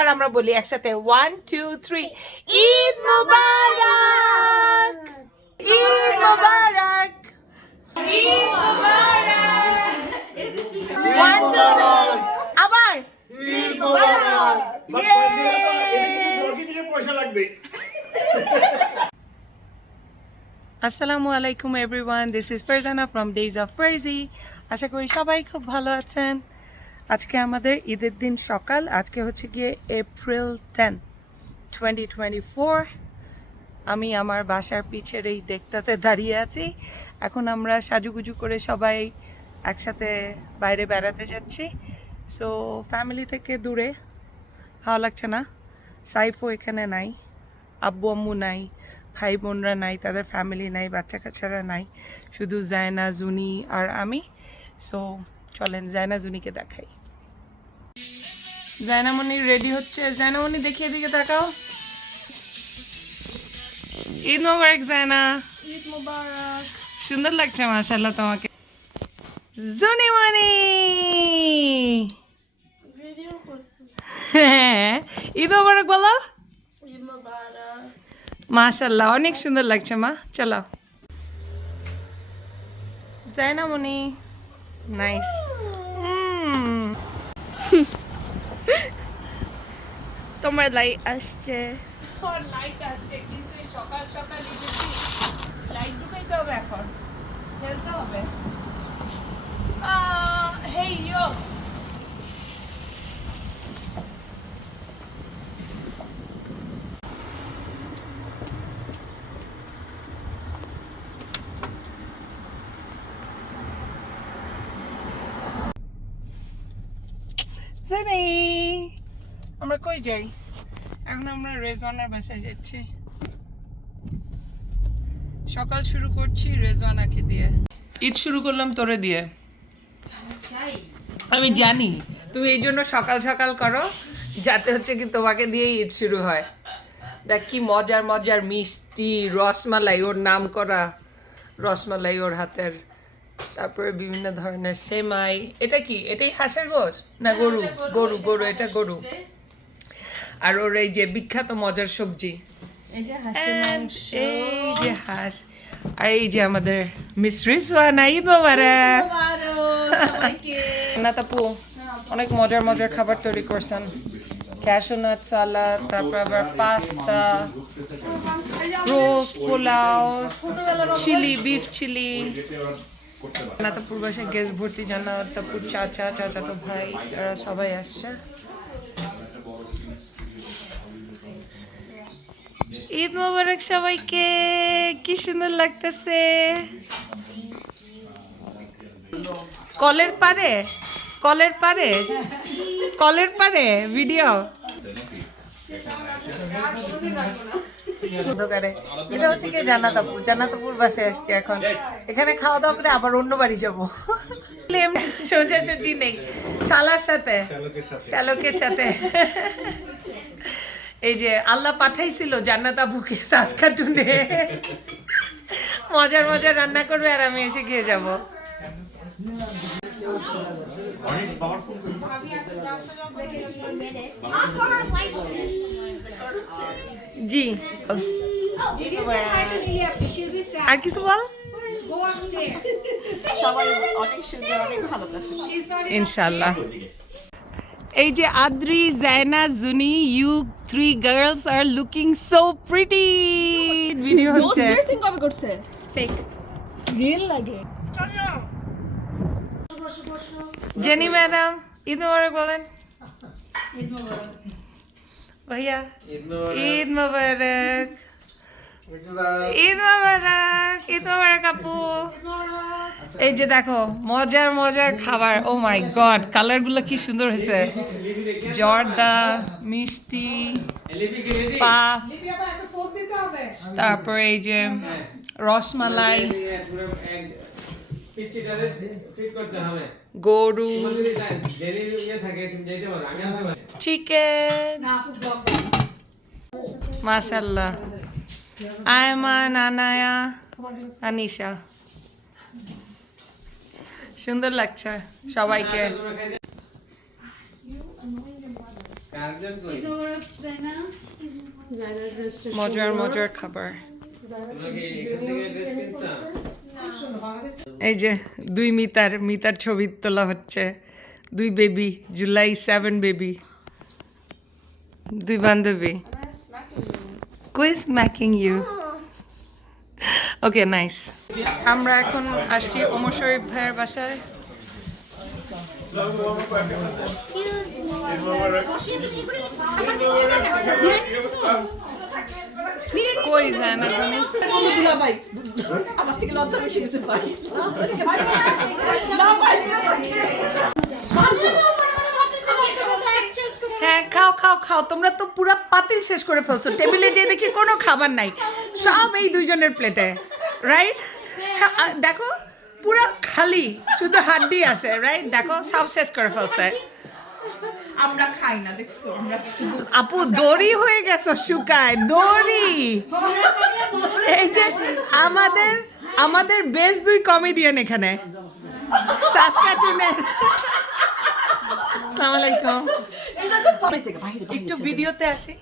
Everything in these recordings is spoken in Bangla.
আর আমরা বলি একসাথে 1 2 3 ঈদ মোবারক, ঈদ মোবারক, ঈদ মোবারক। 1 2 আবার ঈদ মোবারক। আসসালামু আলাইকুম everyone, this is Farzana from days of Farzi. আশা করি সবাই খুব ভালো আছেন। আজকে আমাদের ঈদের দিন সকাল, আজকে হচ্ছে গিয়ে এপ্রিল 10, 2024। আমি আমার বাসার পিছের এই ডেকটাতে দাঁড়িয়ে আছি। এখন আমরা সাজুগুজু করে সবাই একসাথে বাইরে বেড়াতে যাচ্ছি। সো ফ্যামিলি থেকে দূরে, ভালো লাগছে না। সাইফও এখানে নাই, আব্বু আম্মু নাই, ভাই বোনরা নাই, তাদের ফ্যামিলি নাই, বাচ্চা কাচ্চারা নাই, শুধু জায়না জুনি আর আমি। সো চলেন জায়না জুনিকে দেখাই। জায়নামণি রেডি হচ্ছে। জায়নামণি দেখিয়ে দিকে তাকাও। ঈদ মোবারক জায়না। ঈদ মোবারক। সুন্দর লাগছে মাশাআল্লাহ তোমাকে। জুনিমণি হ্যাঁ, ঈদ মোবারক বলো। মাশাআল্লাহ অনেক সুন্দর লাগছে মা। চলো জায়নামণি, নাইস। তোমার লাইট আসছে। লাইট আসছে কিন্তু সকাল সকাল লাইট ঢুকাইতে হবে, এখন খেলতে হবে। হেই ইয়ো, জানি আমরা কই যাই? এখন আমরা রেজওয়ানার বাসায় যাচ্ছি। সকাল শুরু করছি রেজওয়ানাকে দিয়ে। ঈদ শুরু করলাম তোরে দিয়ে। আমি জানি তুমি এই জন্য সকাল সকাল করো, যাতে হচ্ছে কি তোমাকে দিয়ে ঈদ শুরু হয়। দেখ কি মজার মজার মিষ্টি, রসমালাই, ওর নাম করা রসমালাই ওর হাতের, তারপরে বিভিন্ন ধরনের সেমাই। এটা কি? এটাই হাঁসের গোশ না গরু? গরু গরু, এটা গরু। আর ওর এই যে বিখ্যাত মজার সবজি, এই যে হাঁস। আর এই যে আমাদের মিস রিজওয়ানা, ঈদ মোবারক। না তাপু অনেক মজার মজার খাবার তৈরি করছেন। ক্যাশনাট সালাদ, তারপর আবার pasta, roast, pulao, chilli, beef chilli. জান্নাতাপুর বাসায় গেস্ট ভর্তি। জান্নাতাপুর চাচা, চাচাতো ভাই, এরা সবাই আসছে। ঈদ মোবারক সবাইকে। কি সুন্দর লাগতেছে। কলের পারে, কলের পারে, কলের পারে ভিডিও। এটা হচ্ছে কি জান্নাতাপুর, জান্নাতাপুর বাসায় আসছি এখন। এখানে খাওয়া দাওয়া করে আবার অন্য বাড়ি যাবো। সোজাসুজি নেই, শালার সাথে, শ্যালকের সাথে। এই যে আল্লাহ পাঠাইছিল জান্নাত আবুকে সাসকাটুনে, মজার মজার রান্না করবে আর আমি এসে খেয়ে যাব। জি আর কিছু বল। ইনশাল্লাহ। এই যে Adri, Zaina, Juni, you 3 girls are looking so pretty. Video হচ্ছে। কবে করছে? ফেক রিয়েল লাগে। জেনি ম্যাডাম ঈদ মোবারক বলেন। ঈদ মোবারক ভাইয়া। ঈদ মোবারক, ঈদ মোবারক, ঈদ মোবারক আপু। এই যে দেখো মজার মজার খাবার। ও মাই গড, কালার গুলো কি সুন্দর হয়েছে। জর্দা, মিষ্টি, পাফ, তারপরে এই যে রসমালাই, গরু, চিকেন। মাশাল্লাহ। আয়মান, আনায়া, আনিশা, সুন্দর লাগছে সবাইকে। মজার মজার খাবার। এই যে দুই মিতার ছবি তোলা হচ্ছে, দুই বেবি, জুলাই 7 বেবি, দুই বান্ধবী। Who is smacking you? Okay, nice. আমরা এখন আসছি ওমর শরীফ ভাইয়ের বাসায়। কই যায় না জানি। হ্যাঁ, খাও খাও খাও, তোমরা তো পুরো পাতিল শেষ করে ফেলছো। টেবিলে যে দেখি কোনো খাবার নাই, সব এই দুইজনের প্লেটে, রাইট? দেখো পুরো খালি, শুধু হাড্ডি আছে, রাইট? দেখো সব শেষ করে ফেলছে। আমরা খাই না, দেখছো? আমরা আপু দড়ি হয়ে গেছে, শুকায় দড়ি। এই যে আমাদের বেস্ট দুই কমেডিয়ান এখানে, সাসকাচুনের। আসসালামু আলাইকুম। একটু ভিডিওতে আসি।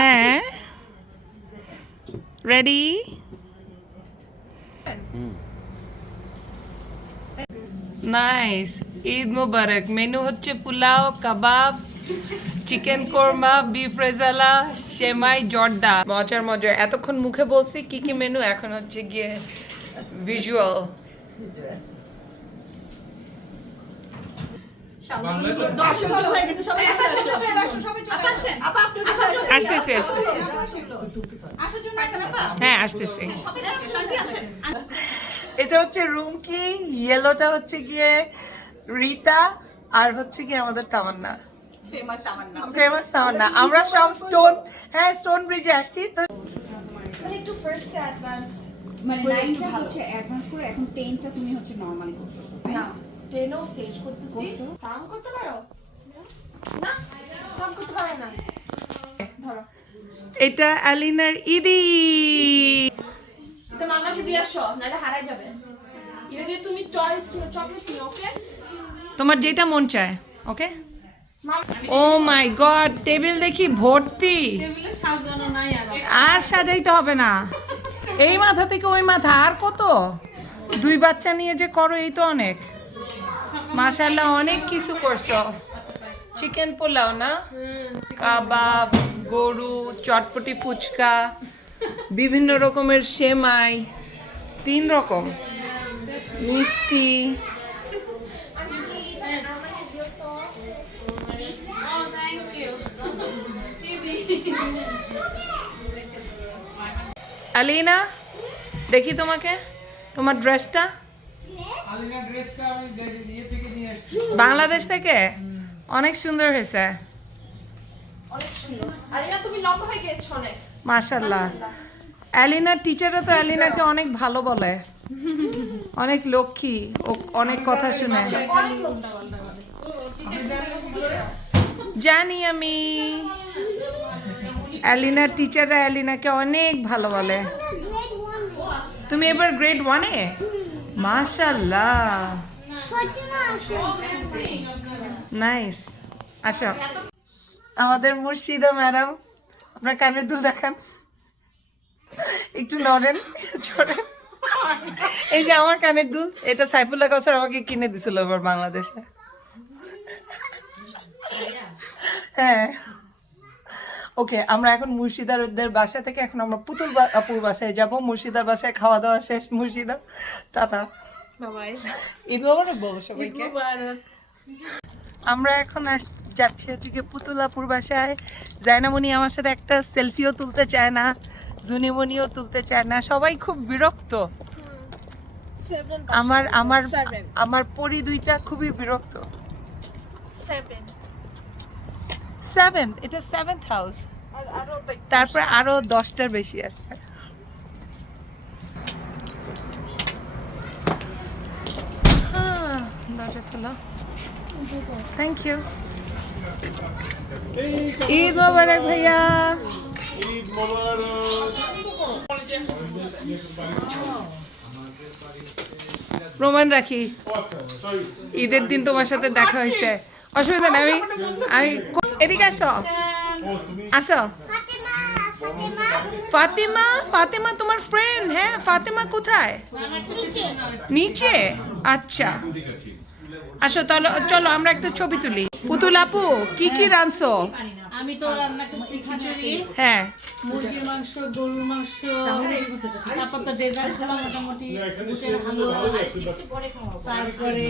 হ্যাঁ, রেডি? নাইস, ঈদ মোবারক। মেনু হচ্ছে পোলাও, কাবাব, চিকেন কোরমা, বিফ রেজালা, সেমাই, জর্দা। মজার মজার। এতক্ষণ মুখে বলছি কি কি মেনু, এখন হচ্ছে গিয়ে ভিজুয়াল। আসতেছি আসতেছি, হ্যাঁ আসতেছি। এটা হচ্ছে রুম কি, ইয়েলোটা হচ্ছে গিয়ে রিতা, আর হচ্ছে গিয়ে আমাদের তামান্না, ফেমাস তামান্না। আমরা সব স্টোন ব্রিজে আসছি তো। একটু ফার্স্ট অ্যাডভান্সড মানে 9টা হচ্ছে অ্যাডভান্স করে, এখন 10টা তুমি হচ্ছে নরমালি করছো, তাই না না? 10ও সেজ করতেছি। করছো? সাউন্ড করতে পারো না? সাউন্ড করতে পারে না। ধরো এটা আলিনার ঈদি। তো মামাকে দিয়ে আসো, নাহলে হারাই যাবে। এটা দিয়ে তুমি টয়স কিনো, চকলেট কিনো, ওকে? তোমার যেটা মন চায়, ওকে? ও মাই গড, টেবিল দেখি ভর্তি। টেবিলে সাজানো নাই আর। আর সাজাইতে হবে না, এই মাথা থেকে ওই মাথা আর কত? দুই বাচ্চা নিয়ে যে করো, এই তো অনেক। মাশাআল্লাহ, অনেক কিছু করছো। চিকেন পোলাও না, কাবাব, গরু, চটপটি, ফুচকা, বিভিন্ন রকমের সেমাই, 3 রকম মিষ্টি। Thank you. আলিনা, দেখি তোমাকে, তোমার ড্রেসটা। বাংলাদেশ থেকে অনেক সুন্দর হয়েছে, অনেক সুন্দর। আরিনা তুমি লম্বা হয়ে গেছো অনেক। মাশাআল্লাহ। অ্যালিনার টিচারও তো অ্যালিনাকে অনেক ভালো বলে, অনেক লক্ষ্মী, ও অনেক কথা শুনে। অনেক লম্বা বলে। জানি আমি, অ্যালিনার টিচাররা অ্যালিনাকে অনেক ভালো বলে। তুমি এবার গ্রেড 1-এ? মাশাআল্লাহ, নাইস। আসো, আমাদের মুর্শিদা ম্যাডাম, আপনার কানের দুল দেখান, একটু নড়েন, ছোড়েন। এই যে আমার কানের দুল, এটা সাইফুল্লাহ কাউসার আমাকে কিনে দিছিল এবার বাংলাদেশে। হ্যাঁ, ওকে, আমরা এখন মুর্শিদাদের বাসা থেকে এখন আমরা পুতুল আপুর বাসায় যাব। মুর্শিদার বাসায় খাওয়া দাওয়া শেষ। মুর্শিদা, টাটা, বাবাই। ঈদ মোবারক বলো সবাইকে। আমরা এখন যাচ্ছি হচ্ছে কি পুতুল আপুর বাসায়। জায়নামণি আমার সাথে একটা সেলফিও তুলতে চায় না, জুনিমণিও তুলতে চায় না, সবাই খুব বিরক্ত। আমার আমার আমার পরি দুইটা খুবই বিরক্ত। 7th, এটা 7th হাউস, তারপরে আরো 10টার বেশি আছে। দরজা খোলা, থ্যাংক ইউ। ঈদ মোবারক ভাইয়া। ঈদ মোবারক। প্রমাণ রাখি, আচ্ছা, সরি। ঈদের দিন তোমার সাথে দেখা হয়েছে, অসুবিধা নেই, আমি এদিকে আসো, আসো। ফাতিমা, ফাতিমা তোমার ফ্রেন্ড? হ্যাঁ, ফাতিমা কোথায়? নিচে। আচ্ছা, আসো তাহলে, চলো আমরা একটা ছবি তুলি। পুতুল আপু, কি কি রাঁধছো? আমি তো রান্না করছি খিচুড়ি, হ্যাঁ, মুরগির মাংস, গরুর মাংস, তারপর তো ডেজার্ট হলো মোটামুটি বুটের হালুয়া, তারপরে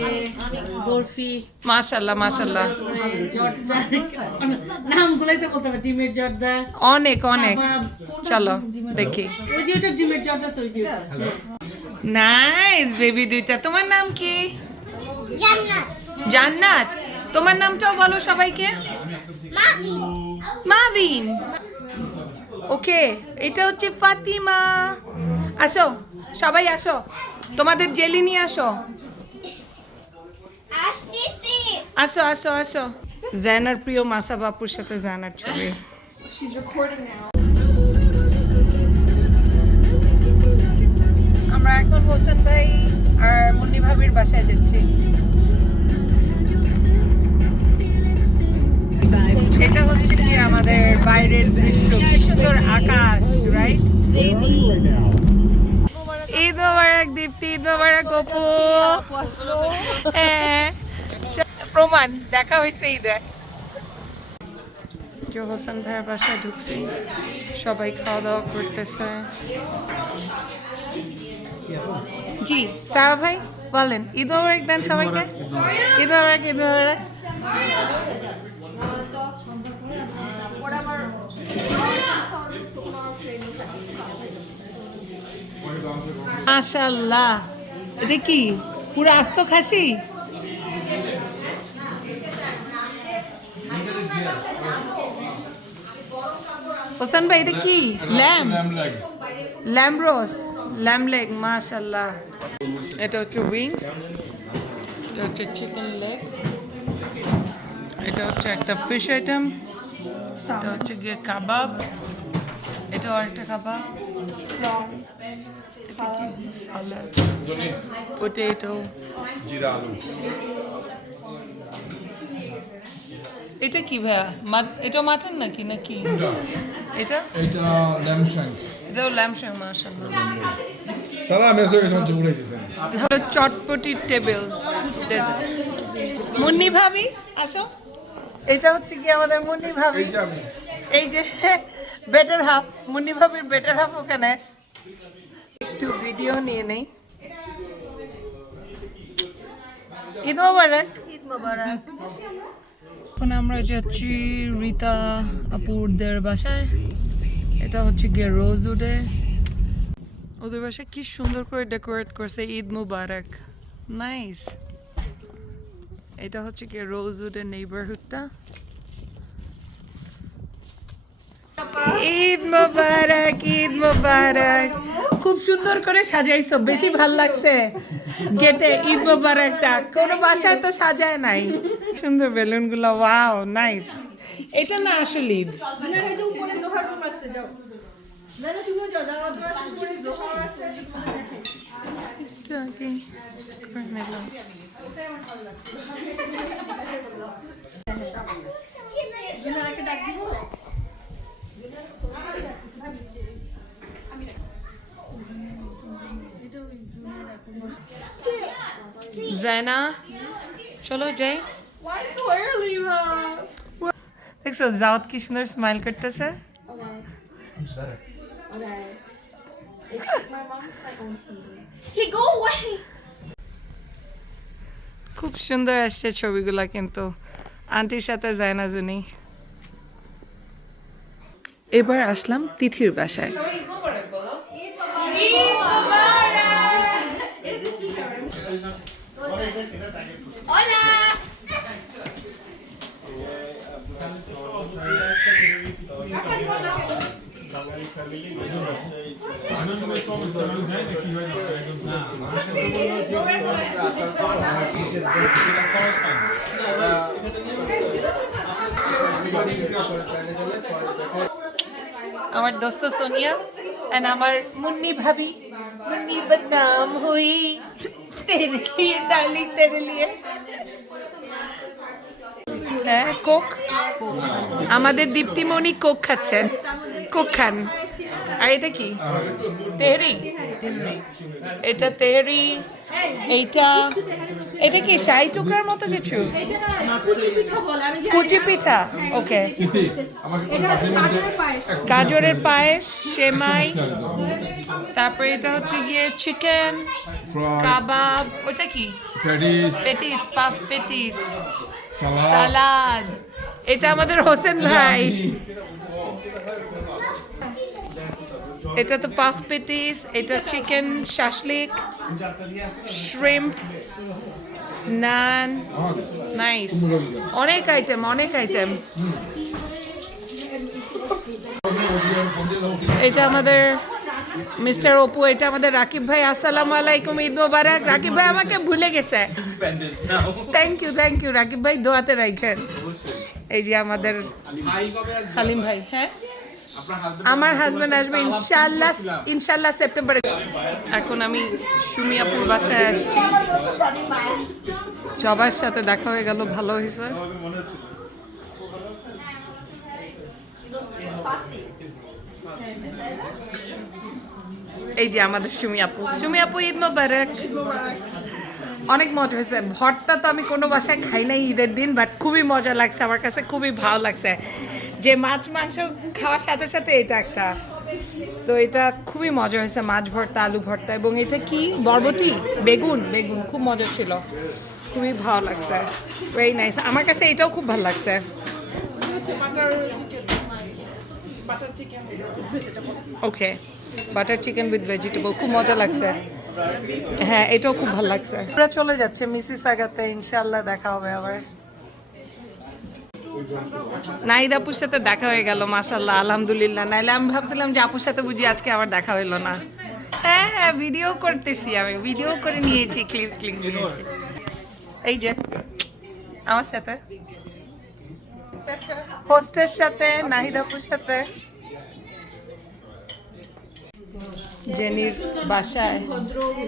বরফি, মাশাল্লাহ মাশাল্লাহ, জর্দা, নামগুলোই তো বলতে হবে, ডিমের জর্দা, অনেক অনেক। কাবাব। চলো দেখি। ওই যে ওটা ডিমের জর্দা, তো ওই যে ওটা। নাইস বেবি দুইটা। তোমার নাম কি? জান্নাত। তোমার নামটাও বলো সবাইকে। মাবিন। ওকে, এটা হচ্ছে ফাতিমা। আসো সবাই আসো, তোমাদের জেলি নিয়ে আসো, আসো আসো আসো। জানার প্রিয় মাসা বাপুর সাথে জানার ছবি। She's recording now. আমরা এখন হোসেন ভাই আর মুন্নি ভাবির বাসায় যাচ্ছি। এটা হচ্ছে কি আমাদের বাইরের দৃশ্য, কি সুন্দর আকাশ, রাইট? ঈদ মোবারক দীপ্তি, ঈদ মোবারক অপু। হ্যাঁ, প্রমাণ দেখা হয়েছে ঈদে। যে হোসেন ভাইয়ের বাসায় ঢুকছি, সবাই খাওয়া দাওয়া করতেছে। জি সারা ভাই বলেন, ঈদ মোবারক দেন সবাইকে। ঈদ মোবারক, ঈদ মোবারক। মাশাআল্লাহ, এটা কি পুরো আস্ত খাসি? হোসেন ভাই এটা কি? Lamb, lamb roast, lamb leg. মাশাআল্লাহ। এটা হচ্ছে উইংস, এটা হচ্ছে চিকেন লেগ, এটা হচ্ছে একটা ফিশ আইটেম, এটা হচ্ছে গিয়ে কাবাব, এটা আরেকটা কাবাব, সালাদ, পটেটো, জিরা আলু। এটা কি ভাইয়া? এটা মাটন নাকি নাকি এটা? এটা ল্যাম শ্যাঙ্ক। এটাও ল্যাম্ব শ্যাঙ্ক। মাশাআল্লাহ। সারা মেসে গেছে অঞ্চল ঘুরে দিয়েছেন। হলো চটপটির টেবিল। মুন্নি ভাবি আসো, এটা হচ্ছে কি আমাদের মুন্নি ভাবি। এই যে বেটার হাফ, মুন্নি ভাবির বেটার হাফ ওখানে। একটু ভিডিও নিয়ে নেই। ঈদ মোবারক। Eid Mubarak. এখন আমরা যাচ্ছি রীতা আপুরদের বাসায়। এটা হচ্ছে গিয়ে রোজউডে। ওদের বাসায় কি সুন্দর করে ডেকোরেট করছে, ঈদ মুবারক, নাইস। এটা হচ্ছে গিয়ে রোজউডের নেইবারহুডটা। ঈদ মুবারক, ঈদ মুবারক। খুব সুন্দর করে সাজাইছো, বেশি ভাল লাগছে গেটে ঈদ মুবারকটা। কোনো বাসায় তো সাজায় নাই। সুন্দর বেলুনগুলো, ওয়াও নাইস। এটা না আসলে ঈদ। জানা, চলো যাই। Why so early, Mom? দেখছো জাওয়াত কি সুন্দর স্মাইল করতেছে। Hey, go away. খুব সুন্দর আসছে ছবিগুলা, কিন্তু আন্টির সাথে জায়না জুনি। এবার আসলাম তিথির বাসায়। আমার দোস্ত সোনিয়া এন্ড আমার মুন্নি ভাবি। মুন্নি বদনাম হুই তেরে লিয়ে, ডার্লিং তেরে লিয়ে। হ্যাঁ কোক আমাদের দীপ্তিমণি কোক খাচ্ছেন কোক খান আর এটা কি তেহরি এটা তেহরি এইটা এটা কি শাহী টুকরার মতো কিছু কুচি পিঠা বলে আমি কুচি পিঠা ওকে তিথি আমাকে কোন পাঠিয়ে মধ্যে গাজরের পায়েস সেমাই তারপরে এটা হচ্ছে গিয়ে চিকেন ফ্রাই কাবাব ওটা কি প্যাটিস পেটিস পাফ পেটিস সালাদ সালাদ এটা আমাদের হোসেন ভাই এটা তো পাফ পেটিস এটা চিকেন শাশলিক শ্রিম্প নান নাইস অনেক আইটেম এটা আমাদের মিস্টার অপু এটা আমাদের রাকিব ভাই আসসালামু আলাইকুম ঈদ মোবারক রাকিব ভাই আমাকে ভুলে গেছে থ্যাংক ইউ রাকিব ভাই দোয়াতে রাখেন এই যে আমাদের হালিম ভাই হ্যাঁ আমার হাজবেন্ড আসবে ইনশাল্লাহ সেপ্টেম্বরে এখন আমি সুমিয়াপুর বাসায় আসছি সবার সাথে দেখা হয়ে গেল ভালো হয়েছে এই যে আমাদের সুমিয়াপু ঈদ মোবারক অনেক মজা হয়েছে ভর্তা তো আমি কোনো বাসায় খাই নাই ঈদের দিন বাট খুবই মজা লাগছে আমার কাছে খুবই ভালো লাগছে যে মাছ মাংস খাওয়ার সাথে সাথে এটা একটা তো এটা খুবই মজা হয়েছে মাছ ভর্তা আলু ভর্তা এবং এটা কি বরবটি বেগুন খুব মজা ছিল খুবই ভালো লাগছে ভেরি নাইস আমার কাছে এটাও খুব ভালো লাগছে ওকে বাটার চিকেন উইথ ভেজিটেবল খুব মজা লাগছে হ্যাঁ এটাও খুব ভালো লাগছে আমরা চলে যাচ্ছে মিসিসাগাতে ইনশাআল্লাহ দেখা হবে আবার নাহিদ আপুর সাথে দেখা হয়ে গেল মাশাআল্লাহ আলহামদুলিল্লাহ নাইলে আমি ভাবছিলাম যে আপুর সাথে বুঝি আজকে আবার দেখা হইলো না হ্যাঁ ভিডিও করতেছি আমি ভিডিও করে নিয়েছি ক্লিপ এই যে আমার সাথে হোস্টের সাথে নাহিদ আপুর সাথে জেনির বাসায়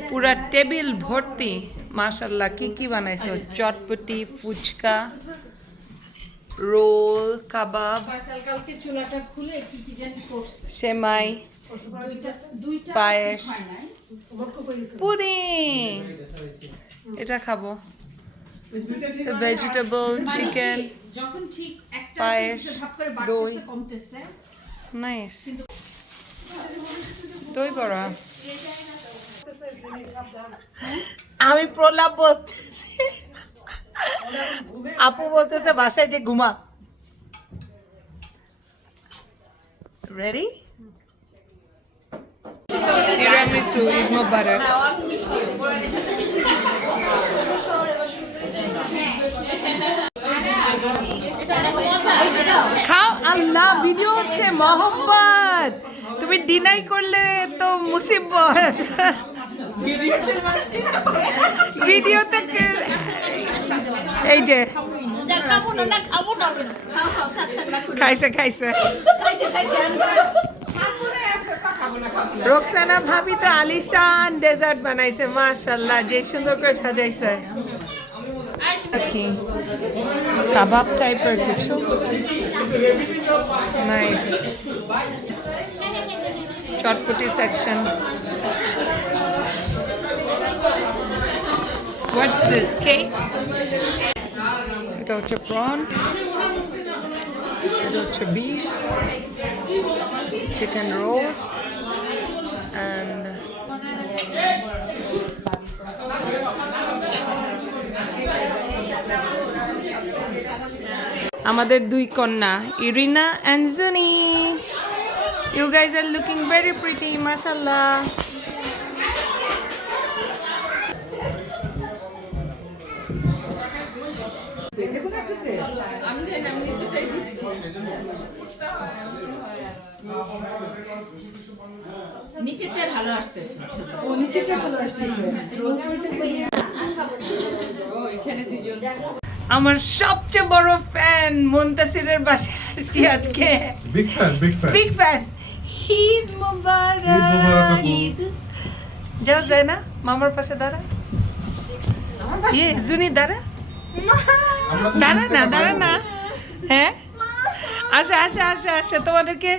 পুরা টেবিল ভর্তি মাশাআল্লাহ কি বানাইছো চটপটি ফুচকা রোল কাবাব কালকে চুলাটা খুলে কি জানি করছে সেমাই দুইটা পায়েস পুডিং এটা খাবো ভেজিটেবল চিকেন যখন ঠিক একটা পায়েস ভাব করে দই বাড়তেছে কমতেছে নাইস দই বড়া আমি প্রলাপ বলতেছি আপু বলতেছে বাসায় যে ঘুমা রেডি তিরামিসু ঈদ মোবারক খাও আল্লাহ ভিডিও হচ্ছে মোহাম্মদ তুমি ডিনাই করলে তো মুসিবত ভিডিওতে এই যে খাইছে রোকসানা ভাবি তো আলিশান ডেজার্ট বানাইছে মাশাআল্লাহ যে সুন্দর করে সাজাইছে কি কাবাব টাইপের কিছু nice chotpoti section what's this cake এটা হচ্ছে প্রন এটা হচ্ছে বিফ চিকেন রোস্ট অ্যান্ড আমাদের দুই কন্যা Irina and Juni you guys are looking very pretty মাশাআল্লাহ নিচেরটা ভালো আসতেছে ও নিচেরটা ভালো আসতেছে ও এখানে দুইজন আমার সবচেয়ে বড় ফ্যান মুনতাসিরের বাসায় আসছি আজকে বিগ ফ্যান ঈদ মোবারক যাও যায় না মামার পাশে দাঁড়া জুনি দাঁড়া না আসো আসো আসো আসো তোমাদেরকে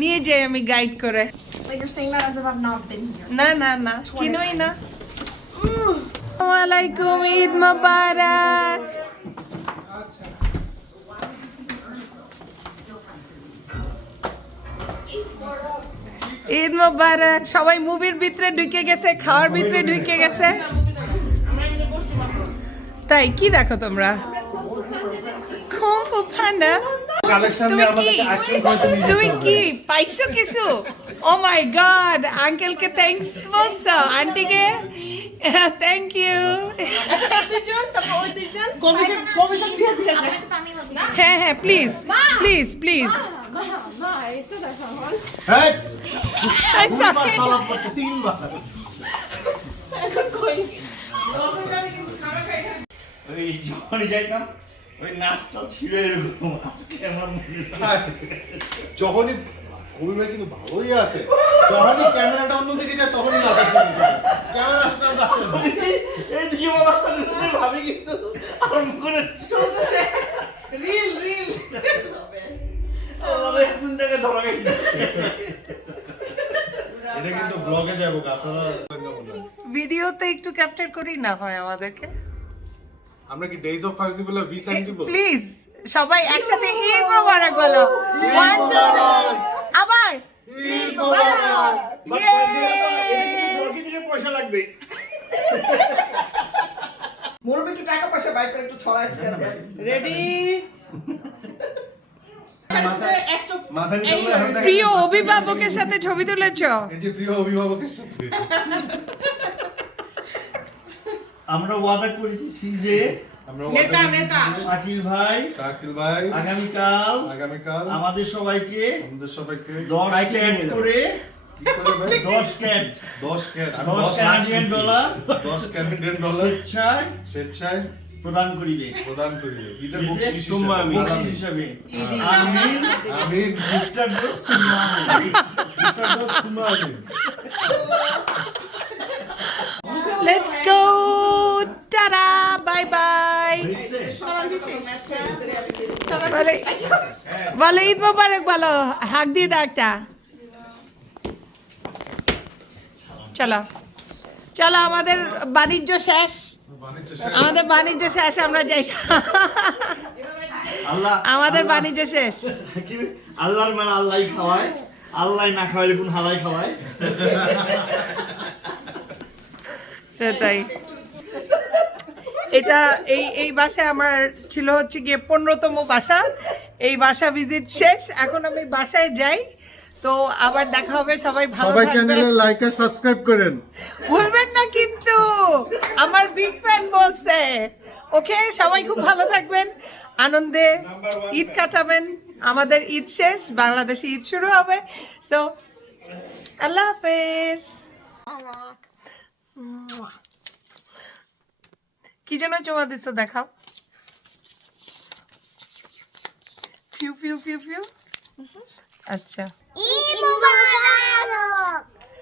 নিয়ে যাই আমি গাইড করে Like you're saying that as if I've not been here. না না না কিনোই না ওয়ালাইকুম ঈদ মোবারক ঈদ মোবারক সবাই মুভির ভিতরে ঢুকে গেছে খাওয়ার ভিতরে ঢুকে গেছে তাই কি দেখো তোমরা কুংফু পান্ডা কালেকশন তুমি নিয়ে কি আমাদের আইসক্রিম খাইতে নিয়ে তুমি যেতে কি হবে। পাইছো কিছু ও মাই গড আঙ্কেলকে থ্যাঙ্কস বলছো আন্টিকে থ্যাংক ইউ দুজন তারপর ওই দুজন কমিশন দিয়ে দিয়েছে আপনাকে তো আমি বলবো হ্যাঁ হ্যাঁ প্লিজ প্লিজ প্লিজ হ্যাঁ, আচ্ছা দুইবার সালাম করতে, তিনবার। ওই যখনই যাইতাম ওই নাচটা ছিল এরকম আজকে আমার মনে হয় যখনই কবির ভাই কিন্তু ভালোই আছে যখনই ক্যামেরাটা অন্যদিকে যায় তখনই নাচা শুরু করে। ক্যামেরাটা নাচে না। এইদিকে বলার সাথে সাথে ভাবি কিন্তু আরম্ভ করে চলতেছে রিল রিল আমাদের কোন জায়গায় ধরা গেছে এটা কিন্তু ব্লগে যাবো আপনারা ভিডিওতে একটু ক্যাপচার করি না হয় আমাদেরকে আমরা কি ডেজ অফ ফার্স্ট বলে ভি সাইন দিব প্লিজ সবাই একসাথে ঈদ মোবারক বলো One, two, three. আবার ঈদ মোবারক ব্লগে দিলে পয়সা লাগবে মোরবে একটু টাকা পয়সা বাইক করে একটু ছড়ায় রেডি মাথা নিচে তুলে হাঁটা। প্রিয় অভিভাবকের সাথে ছবি তুলেছো এই যে প্রিয় অভিভাবকের সাথে আমরা ওয়াদা করেছি যে আমরা নেতা নেতা শাকিল ভাই শাকিল ভাই আগামীকাল আগামীকাল আমাদের সবাইকে আমাদের সবাইকে 10 ক্যাট করে কি করে ভাই 10 cat 10 cat 10 Canadian dollar 10 Canadian dollar স্বেচ্ছায় স্বেচ্ছায় প্রদান করিবে প্রদান করিবে ঈদের ঈদের বকশিস সুম্মা হিসেবে। হিসাবে আমিন আমিন বুস্টার ডোজ সুম্মা আমিন সুম্মা আমিন লেটস গো টাটা বাই বাই বলো ঈদ মোবারক বলো হাক দিয়ে দাও একটা চলো চলো আমাদের বাণিজ্য শেষ আমাদের বাণিজ্য শেষ আমরা যাই আল্লাহ আমাদের বাণিজ্য শেষ কি আল্লাহর মানে আল্লাহই খাওয়ায় আল্লাহ না খাওয়াইলে কোন হালাই খাওয়ায় সেটাই এটা এই বাসায় আমার ছিল হচ্ছে গিয়ে 15তম বাসা এই বাসা ভিজিট শেষ এখন আমি বাসায় যাই তো আবার দেখা হবে সবাই ভালো সবাই থাকবেন চ্যানেলে লাইক আর সাবস্ক্রাইব করেন ভুলবেন না কিন্তু আমার বিগ ফ্যান বলছে ওকে সবাই খুব ভালো থাকবেন আনন্দে ঈদ কাটাবেন আমাদের ঈদ শেষ বাংলাদেশে ঈদ শুরু হবে সো আল্লাহ হাফেজ কি যেন জমা দিচ্ছ দেখাও ফিউ ফিউ ফিউ ফিউ আচ্ছা ঈদ মুবারক